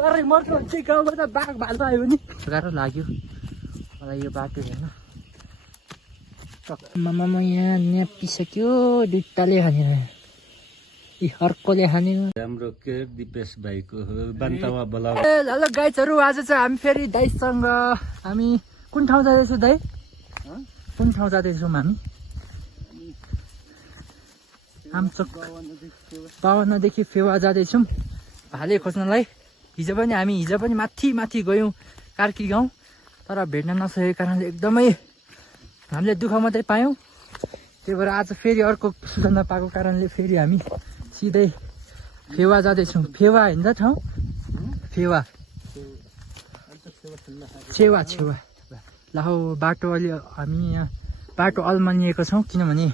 डरै मर्नु हुन्छ गाउँमा त बाघ भालु आयो भने गाह्रो लाग्यो मलाई यो बाटो हेर्न मामा यहाँ पिसक्यो दुईटाले खानेर यी अर्कोले खाने राम्रो के दिपेश भाइको बान्तावा बोला हेलो गाइजहरू आज चाहिँ हामी फेरि दाइसँग हामी कुन ठाउँ जाँदैछौँ दाइ कुन ठाउँ जाँदैछौँ हामी आमचोक पावनादेखि फेवा जाँदैछौँ भाले खोज्नलाई हिजो पनि माथि गयौँ कार्की गाउँ तर भेट्न नसकेको कारणले एकदमै हामीले दुःख मात्रै पायौँ त्यही भएर आज फेरि अर्को सूचना पाएको कारणले फेरि हामी सिधै फेवा जाँदैछौँ फेवा होइन त ठाउँ फेवा छेवा ल हौ बाटो अलि हामी यहाँ बाटो अल्मनिएको छौँ किनभने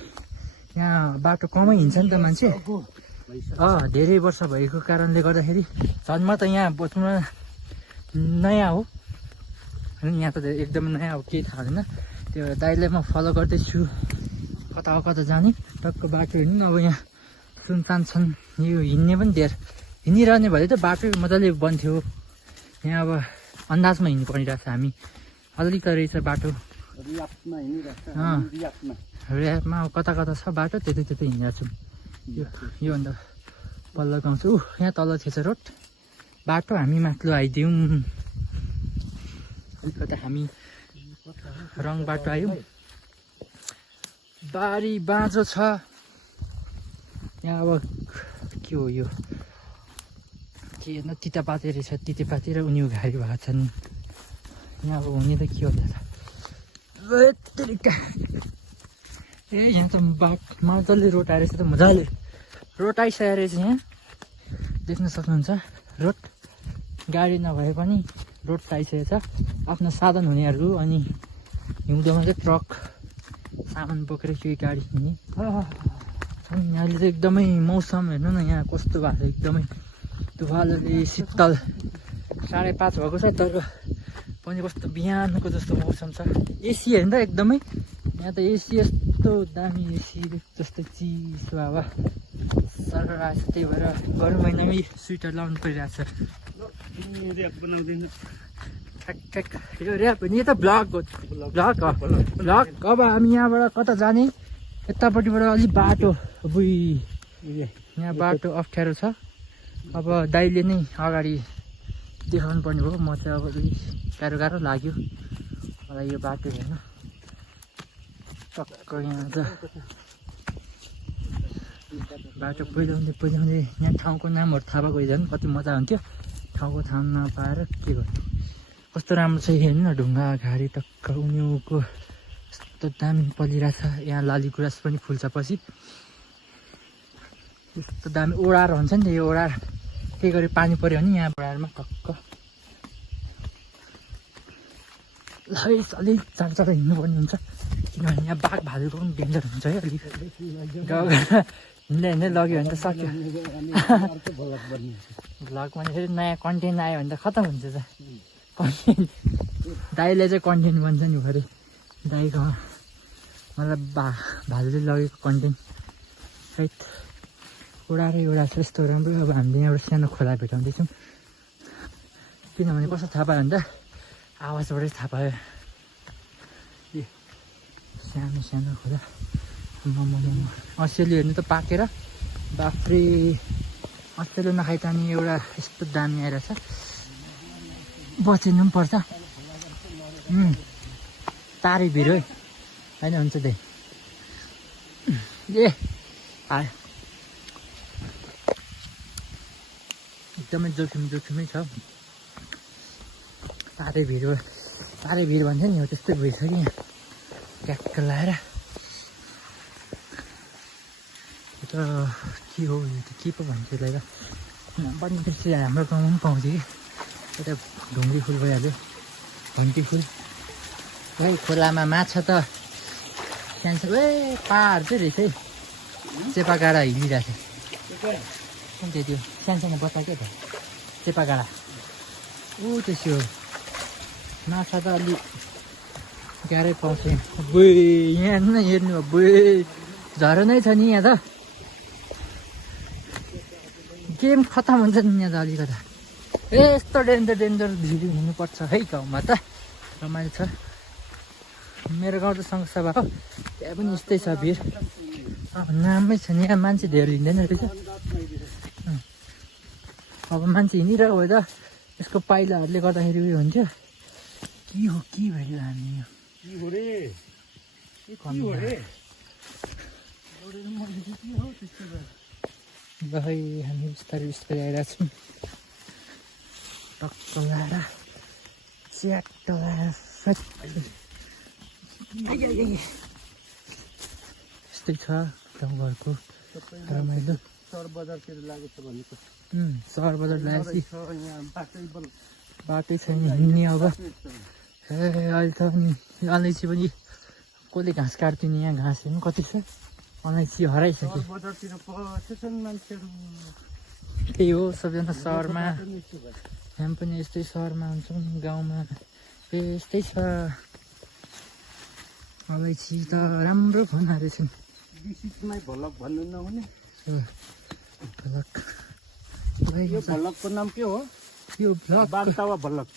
यहाँ बाटो कमै हिँड्छ नि त मान्छे धेरै वर्ष भएको कारणले गर्दाखेरि झन् म त यहाँ बस्नुमा नयाँ हो अनि यहाँ त एकदमै नयाँ हो केही थाहा छैन त्यो दाइलाई म फलो गर्दैछु कता जाने टक्क बाटो हिँड्नु अब यहाँ सुनसान छन् यो हिँड्ने पनि हिँडिरहने भए त बाटो मजाले बन्थ्यो यहाँ अब अन्दाजमा हिँड्नु परिरहेको छ हामी अलिकति रहेछ बाटो ऱ्यापमा कता छ बाटो त्यतै हिँडिरहेको छौँ योभन्दा पल्लो गाउँ छु यहाँ तल थिएछ रोड बाटो हामी माथिल्लो आइदियौँ अलिकति हामी रङ बाटो आयौँ बारी बाँझो छ यहाँ अब के हो यो के हेर्न तितेपाती रहेछ तितेपाती र उनी घारी भएको छन् यहाँ अब हुने त के हो ए यहाँ त मजाले रोड आएर त मजाले रोड आइसकेको रहेछ यहाँ देख्न सक्नुहुन्छ रोड गाडी नभए पनि रोड आइसकेको छ आफ्नो साधन हुनेहरू अनि हिउँदोमा चाहिँ ट्रक सामान बोकेर केही गाडी हिँड्ने यहाँले चाहिँ एकदमै मौसम हेर्नु न यहाँ कस्तो भएको छ एकदमै तुफालले शीतल 5:30 भएको छ तर पनि कस्तो बिहानको जस्तो मौसम छ एसी हेर्नु त एकदमै यहाँ त एसी यस्तो दामी एसी जस्तो चिसो हावा सरकार आएछ त्यही भएर गरम महिनामै स्वेटर लाउनु परिरहेछ यो ऱ्याप भने यो त भ्लग अब हामी यहाँबाट कता जाने यतापट्टिबाट अलिक बाटो यहाँ बाटो अप्ठ्यारो छ अब दाइले नै अगाडि देखाउनु पर्ने हो म चाहिँ अब गाह्रो लाग्यो मलाई यो बाटो हेर्न टक्क यहाँ त बाटो पहिलाउँदै यहाँ ठाउँको नामहरू थाहा भएको झन् कति मजा हुन्थ्यो ठाउँको थाहा नपाएर के गर्नु कस्तो राम्रो छ हेर्नु न ढुङ्गा घारी टक्क उनीको यस्तो दामी पलिरहेछ यहाँ लाली गुराँस पनि फुल्छ पछि यस्तो दामी ओडार हुन्छ नि त यो ओडार केही गरी पानी पऱ्यो भने यहाँ ओडारमा टक्क अलिक चाँडो हिँड्नुपर्ने हुन्छ किनभने यहाँ बाघ भालुको पनि डेन्जर हुन्छ है अलिक हिँड्दै लग्यो भने त सक्यो भ्लग भने फेरि नयाँ कन्टेन्ट आयो भने त खतम हुन्छ त कन्टेन्ट दाइले चाहिँ कन्टेन्ट बन्छ नि फेरि दाइको मतलब भालुले लगेको कन्टेन्ट सायद एउटा छ यस्तो राम्रो अब हामीले यहाँबाट सानो खोला भेटाउँदैछौँ किनभने कस्तो थाहा पायो भने त आवाजबाटै थाहा पायो सानो खोला अस्ट्रेलिया हेर्नु त पाकेर बाफ्रे अस्ट्रेलिया नखाइतानी एउटा यस्तो दामी आइरहेछ बचिनु पनि पर्छ तारै भिड है होइन हुन्छ त्यही ए आयो एकदमै जोखिमै छ तारै भिड भन्छ नि हो त्यस्तै भिड छ कि यहाँ ट्याक्क लाएर त के हो यो त के पो भन्छ यसलाई त पनि त्यसै हाम्रो गाउँमा पनि पाउँछ कि यता ढुङ्ग्री फुल भइहाल्यो घन्टी फुल है खोलामा माछा त सानो ए पाहाड चाहिँ रहेछ है चेपा गाडा हिँडिरहेको छ कुन चाहिँ त्यो सानो बच्चा के त चेपा गाडा त्यसो माछा त अलि गाह्रै पाउँछ यहाँ हेर्नु झरनै छ नि यहाँ त गेम खतम हुन्छ नि यहाँ त अलिकता यस्तो डेन्जर डेन्जर भिडियो हुनुपर्छ है गाउँमा त रमाइलो छ मेरो गाउँ त सङ्घसभा हो त्यहाँ पनि यस्तै छ भिड नामै छ नि यहाँ मान्छे धेरै हिँड्दैन रहेछ अब मान्छे हिँडिरहेको भए त यसको पाइलाहरूले गर्दाखेरि उयो हुन्थ्यो के हो के भयो हामी ल है हामी बिस्तारै बिस्तारै आइरहेको छौँ टक्क लाएर च्याट्ट लाएर यस्तै छ गाउँघरको रमाइलो सहर बजारतिर लागेको छ भनेको सहर बजार लागेपछि बाटै छैन हिँड्ने अब ए अहिले त नि अलैँची पनि कसले घाँस काट्दिने यहाँ घाँस हेर्नु कति छ अलैँची हराइसक्यो बजारतिर पसेछन् मान्छेहरू त्यही हो सबैजना सहरमा हामी पनि यस्तै सहरमा हुन्छौँ गाउँमा यस्तै छ अलैँची त राम्रो फल्ना रहेछन् बिसिकमै भलक भन्नु नहुने भलक यो भलकको नाम के हो यो भ्लग बान्तावा भलक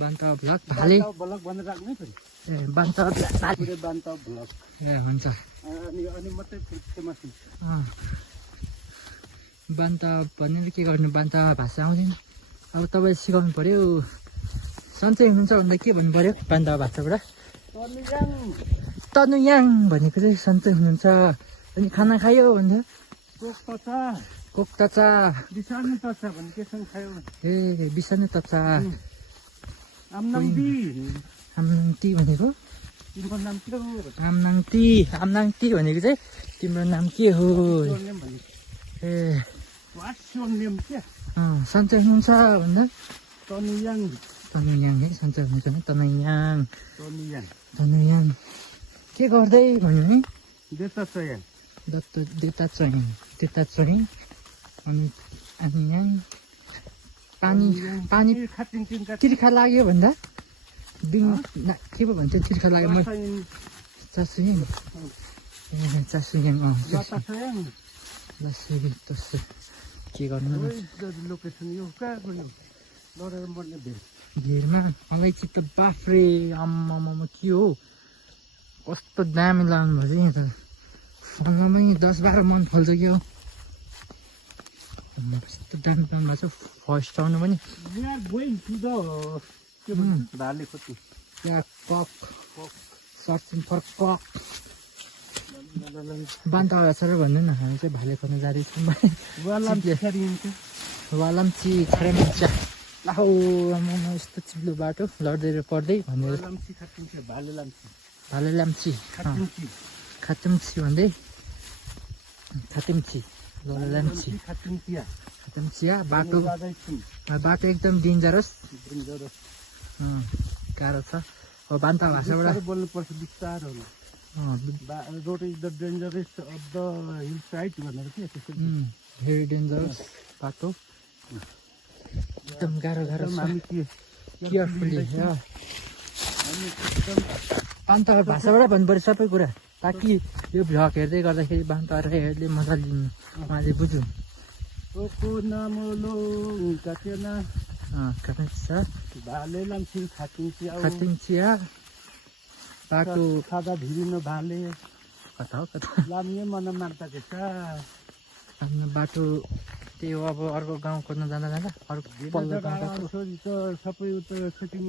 बान्ता भ्लग भाले भलक भनेर राख्नै पर्यो ए बान्ता पुरै बान्तावा भलक ए हुन्छ अनि मात्रै फेमस हुन्छ बान्ता भनेर के गर्नु बान्ता भाषा आउँदैन अब तपाईँ सिकाउनु पऱ्यो सन्चै हुनुहुन्छ भन्दा के भन्नु पऱ्यो बान्ता भाषाबाट तनुयाङ भनेको चाहिँ सन्चै हुनुहुन्छ अनि खाना खायो भन्दा कोक्तचा बिसानु तछ भने केसँग खायो ए बिसानु तचा आम्नाङदी भनेको तिम्रो नाम के हो आम्नाङती भनेको चाहिँ तिम्रो नाम के हो ए नेम के सन्चै हुनुहुन्छ भन्दा तनुयाङ है सन्चै हुनुहुन्छ तनुयाङ के गर्दै भन्यो है देता चाहिँ अनि यहाँ पानी तिर्खा लाग्यो भन्दा के पो भन्छ तिर्खा लाग्यो चासुयाङ तसो के गर्नु लोकेसन यो कहाँ गयो लडेर मर्ने भिडमा अलैँची त बाफ्रे आम्मामा के हो कस्तो दामी लाउनु भयो यहाँ त फल्नमै 10-12 मन फल्छ क्या हो कस्तो दामी लाउनु भएको छ फर्स्ट आउनु पनि त्यहाँ कक सर्चिङ फर कक बान्ता भाषा भन्नु न हामी चाहिँ भाले खोज्न जाँदैछौँ वालाम्ची खरेम्चा लाहौ आमामा यस्तो चिप्लो बाटो लड्दै पर्दै भनेर भाले लाम्ची खाचुम्ची भन्दै खाचुम्ची लाम्ची खाचुम्चिया बाटो एकदम डेन्जरस गाह्रो छ अब बान्ता भाषाबाट बोल्नुपर्छ बिस्तारो road is the dangerous of the hill side भनेर के भेरी डेन्जरस बाटो एकदम गाह्रो केयरफुल्ली बान्ता भाषाबाट भन्नु पऱ्यो सबै कुरा ताकि यो भ्लग हेर्दै गर्दाखेरि बान्ता हेर्दै मजा लिनु उहाँले बुझ्नु खाचुम्चिया बाटो खाँदा भिरिनु भाले कता हो कता लामिए मन मार्दा आफ्नो बाटो त्यही हो अब अर्को गाउँ खोज्न जाँदा अर्को पल्लो गाउँ सबै उता सुटिङ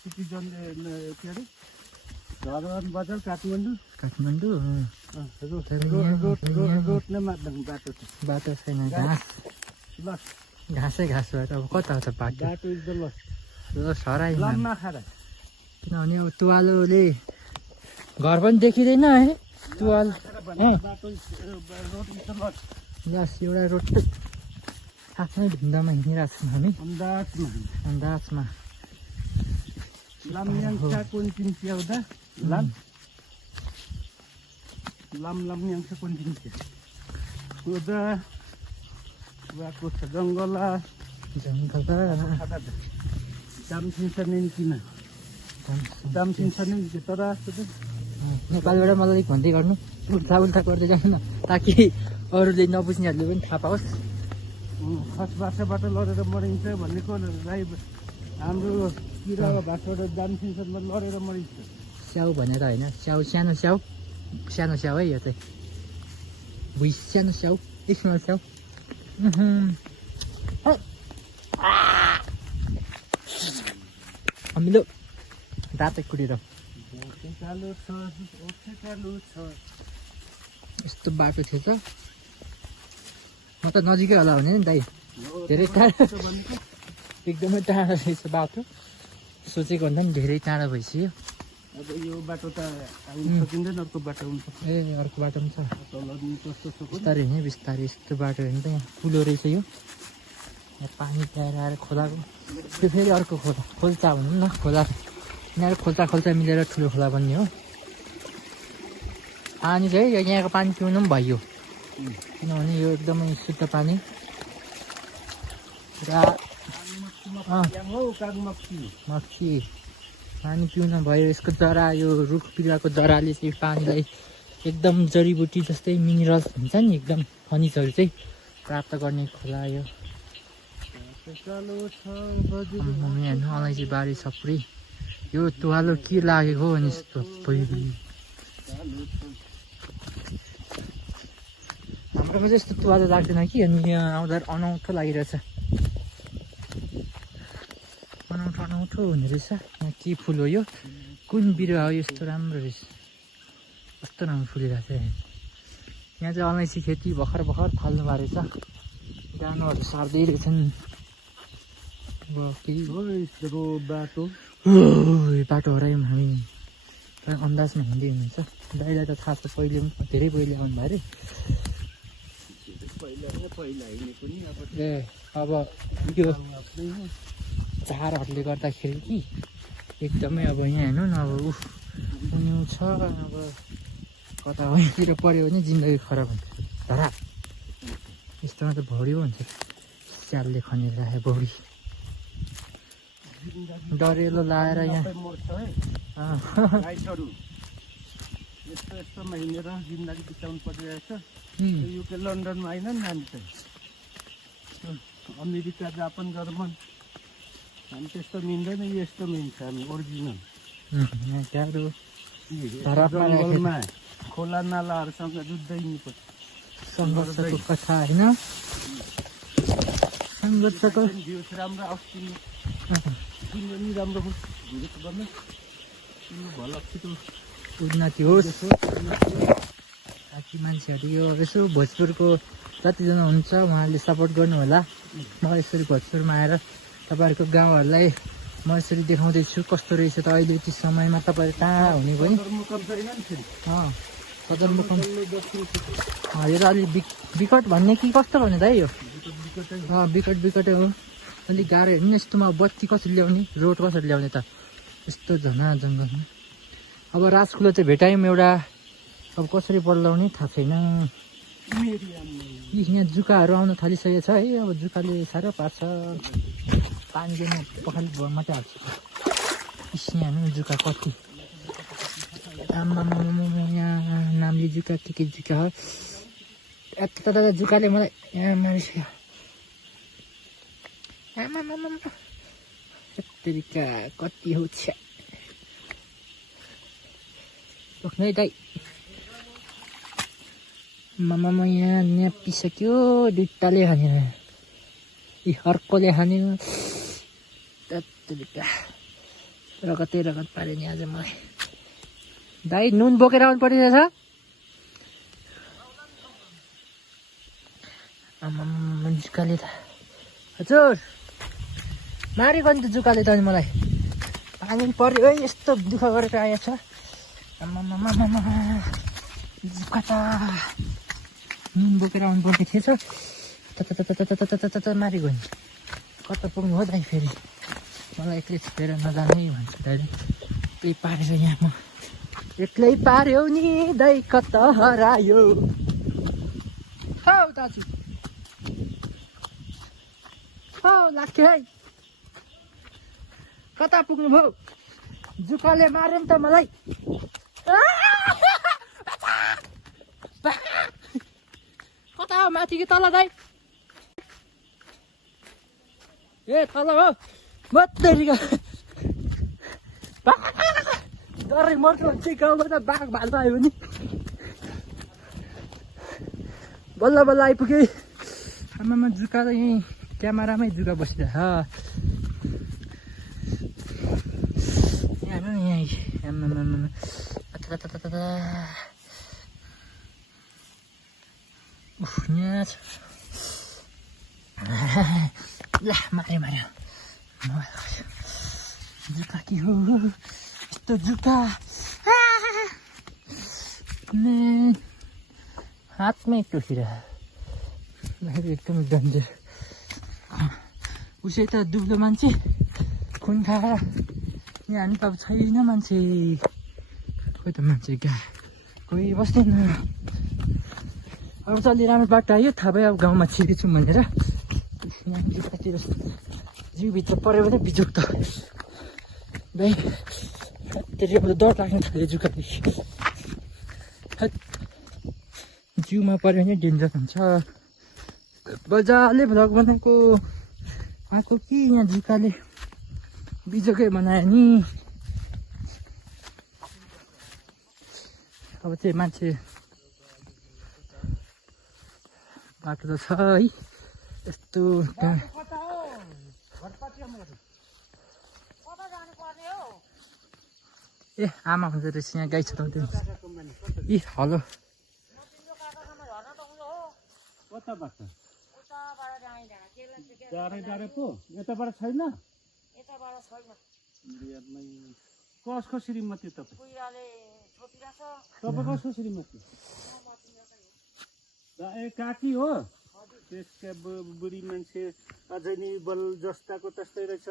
सिटिजनले के अरे धरान बजार काठमाडौँ रोड नै मार्दा बाटो छैन घाँसै घाँस भएर अब कता हो त बाटो हराइ किनभने अब तुवालोले घर पनि देखिँदैन है तुवाल लास्ट एउटा रोड आफ्नै ढुङ्गामा हिँडिरहेको छौँ हामी अन्दाजमा जङ्गल तर नेपालबाट मलाई अलिक भन्दै गर्नु उल्टा गर्दै जानु न ताकि अरूले नबुझ्नेहरूले पनि थाहा पाओस् खस भाषाबाट लडेर मरिन्छ भनेको राई हाम्रो किरा भाषाबाट जान्सिङसँग लडेर मरिन्छ। स्याउ भनेर होइन, स्याउ सानो स्याउ, सानो स्याउ है यो चाहिँ भुइँ सानो स्याउ, स्मल स्याउ। अमिलो दाँतै कुटेर यस्तो बाटो थियो त। म त नजिकै होला भने नि दाइ, धेरै टाढो, एकदमै टाढो रहेछ बाटो। सोचेको भन्दा पनि धेरै टाढो भइसक्यो। अब यो बाटो त आउनु सकिँदैन, अर्को बाटो हुन्छ। ए अर्को बाटो पनि छ, तल कस्तो छ बिस्तारै हिँड्ने बिस्तारै। यस्तो बाटो हेर्नु त यहाँ पुलो रहेछ यो। यहाँ पानी प्याएर आएर खोलाको, त्यो फेरि अर्को खोला, खोल्चा भनौँ न, खोला। यिनीहरू खोल्चा खोल्चा मिलेर ठुलो खोला बन्ने हो। पानी चाहिँ यहाँको पानी पिउनु पनि भयो, किनभने यो एकदमै शुद्ध पानी। मक्खी पानी पिउन भयो। यसको जरा, यो रुख बिरुवाको जराले चाहिँ पानीलाई एकदम जडीबुटी जस्तै मिनरल्स हुन्छ नि, एकदम खनिजहरू चाहिँ प्राप्त गर्ने खोला यो। हेर्नु अलैँची बारी छ पुरै। यो तुवालो के लागेको हो भने यस्तो हाम्रोमा चाहिँ यस्तो तुवालो लाग्दैन कि, अनि यहाँ आउँदा अनौठो लागिरहेछ। अनौठो हुने रहेछ। यहाँ के फुल हो यो, कुन बिरुवा हो यस्तो राम्रो रहेछ, कस्तो राम्रो फुलिरहेको छ। यहाँ चाहिँ अलैँची खेती भर्खर थाल्नु भएको रहेछ। गानोहरू सार्दै रहेछन्। अब केही बाटो बाटो हरायौँ हामी, अन्दाजमा हिँड्दै हुनुहुन्छ। दाइलाई त थाहा छ, पहिले पनि धेरै पहिले आउनु भयो अरे। ए अब यो झारहरूले गर्दाखेरि कि एकदमै अब यहाँ हेर्नु न, अब उनी छ, अब कता वहीँतिर पऱ्यो भने जिन्दगी खराब हुन्छ। धरा यस्तोमा त भौडी पो हुन्छ, स्यालले खनेर राखे भौडी। डरेलो लाएर यहाँ यस्तो यस्तोमा हिँडेर जिन्दगी बिताउनु परिरहेछ। युके लन्डनमा होइन नि हामी चाहिँ, अमेरिका जापान जर्मन, हामी त्यस्तो मिल्दैन, यस्तो मिल्छ हामी ओरिजिनल। जङ्गलमा खोला नालाहरूसँग जुझ्दै हिँड्नुपर्छ। सङ्घर्षको कथा होइन, सङ्घर्षको भ्युज राम्रो आओस्, तिम्रो नि राम्रो होस्, भिडियो गर्नु, तिम्रो भल छिटो उन्नति होस्। बाँकी मान्छेहरू यो यसो भोजपुरको जतिजना हुन्छ उहाँहरूले सपोर्ट गर्नु होला। म यसरी भोजपुरमा आएर तपाईँहरूको गाउँहरूलाई म यसरी देखाउँदैछु कस्तो रहेछ त अहिले त्यो समयमा। तपाईँहरू कहाँ हुने पनि सदरमुकाम यो त अलिक विकट भन्ने कि कस्तो भन्ने त है यो, विकटै हो। अलिक गाह्रो हेर्नु यस्तोमा बत्ती कसरी ल्याउने, रोड कसरी ल्याउने त यस्तो झना जङ्गलमा। अब राजकुलो चाहिँ भेटायौँ एउटा, अब कसरी बदलाउने थाहा छैन। यहाँ जुकाहरू आउन थालिसकेको छ है, अब जुकाले साह्रो पार्छ। पानी चाहिँ पखाली मात्रै हाल्छ। यहाँ हेर्नु जुका कति, आम्मा यहाँ नाम्ली जुका के जुका हो। यता जुकाले मलाई यहाँ मारिसक्यो। तरिका कति हो छ है दाइ। मामा यहाँ न्यापिसक्यो, दुइटाले खाने, अर्कोले खाने। तरिका रगत पाऱ्यो नि आज मलाई। दाइ नुन बोकेर आउनु परिरहेछ। आमामा जुकाले त हजुर मारेको नि त जुकाले त। अनि मलाई पानी पर्यो है, यस्तो दुःख गरेर आएछ। आमामामा जुका त नुन बोकेर आउनु पर्ने थिएछ। मारेको नि कता पुग्नु हो दाइ, फेरि मलाई एक्लै छोडेर नजाने भन्छ दाइले। एक्लै पारेर यहाँ म एक्लै पार्यो नि दाइ, कता हरायो हौ दाजु, हौ लाग्थ्यो है। कता पुग्नु भयो, जुकाले मार्यो नि त मलाई। कता हो, माथि कि तल दाइ? ए तल हो मत्तरीका डरै मर्छ चाहिँ गाउँमा त बाघ भालु आयो भने बल्ल बल्ल आइपुगेँ आमामा जुका त यहीँ क्यामेरामै जुका बसिरहेछ यहाँ हेर्नु नि यहीँ आमामा यहाँ छ ला माऱ्यो जुका के हो यस्तो जुका हातमै टोकिरहेको एकदमै डन्जर उसै त दुब्लो मान्छे खुन खाएर यहाँ हामी त अब छैन मान्छे खोइ त मान्छे कहाँ कोही बस्दैन अब चाहिँ अलि राम्रो बाटो आयो थाहा भयो अब गाउँमा छिरेछु भनेर यहाँ जुत्तातिर जिउभित्र पऱ्यो भने बिजोक त भाइ त्यसले डर लाग्न थाल्यो जुकादेखि जिउमा पऱ्यो भने डेन्जर हुन्छ बजारले भ्लग बनाएको आएको कि यहाँ जुकाले बिजोकै बनायो नि अब चाहिँ मान्छे बाटो त छ है यस्तो ए आमा हुँदो रहेछ यहाँ गाई छताउँथ्यो इ हेलो डाँडै पो यताबाट छैन कसको श्रीमती तपाईँ कसको श्रीमती ए काकी हो त्यसका बुढी मान्छे अझै नि बल जस्ताको तस्तै रहेछ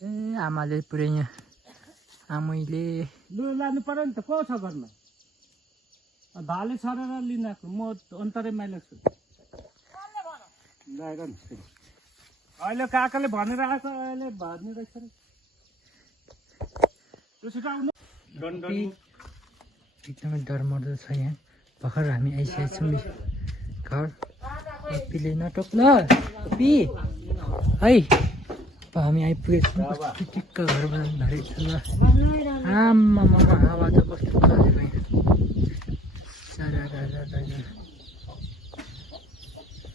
ए आमाले पुरै यहाँ आमैले लु लानु पर्यो नि त को छ घरमा भाले छरेर लिन आएको म अन्तरै माइला छु अहिले काकाले भनेर आएको अहिले भन्ने रहेछ एकदमै डरमर्दो छ यहाँ भर्खर हामी आइसकेको छौँ घर पप्पीले नटोक ल पप्पी है अब हामी आइपुगेको छौँ कस्तो टिक्क घर बनाउनु धरेको छ ल आम्मामा हावा त कस्तो चलेको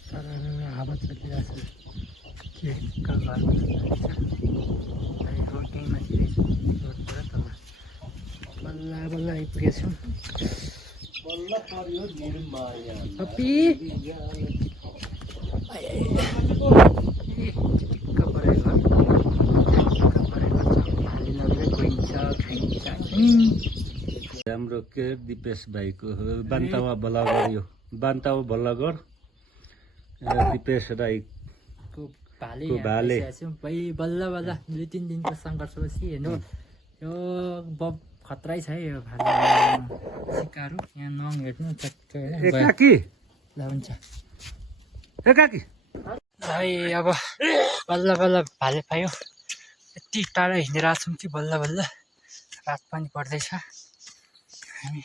यहाँ हावा चलिरहेको छ टिक्क घर रोडमा छिरेको रोडबाट तल बल्ल बल्ल आइपुगेको छौँ पप्पी हाम्रो के दिपेश भाइको बान्तावा बल्लगर यो बान्तावा बल्लगर दिपेश राईको भाले भाइ बल्ल बल्ल 2-3 दिनको सङ्घर्षपछि हेर्नु यो खतरै छ है यो भाले सिकारु यहाँ नङ हेर्नु चट्ट ल हुन्छ भाइ अब बल्ल बल्ल भाले पायो यति टाढा हिँडेर आएको छौँ कि बल्ल बल्ल रात पनि पर्दैछ हामी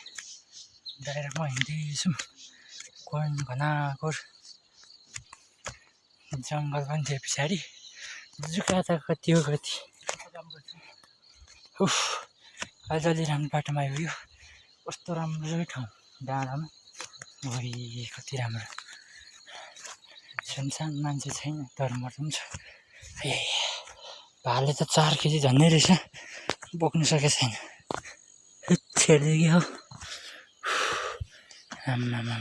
बाहिरमा हिँड्दैछौँ घनाघोर जङ्गल पनि थियो पछाडि जुका त कति हो कति उफ अलि राम्रो बाटोमा आइपुग्यो कस्तो राम्रो ठाउँ डाँडामा भरि कति राम्रो सुनसान मान्छे छैन तर मर्नु पनि छ ए भाले त 4 केजी झन्डै रहेछ बोक्नु सकेको छैन छेड्दै कि हौ आम्मामा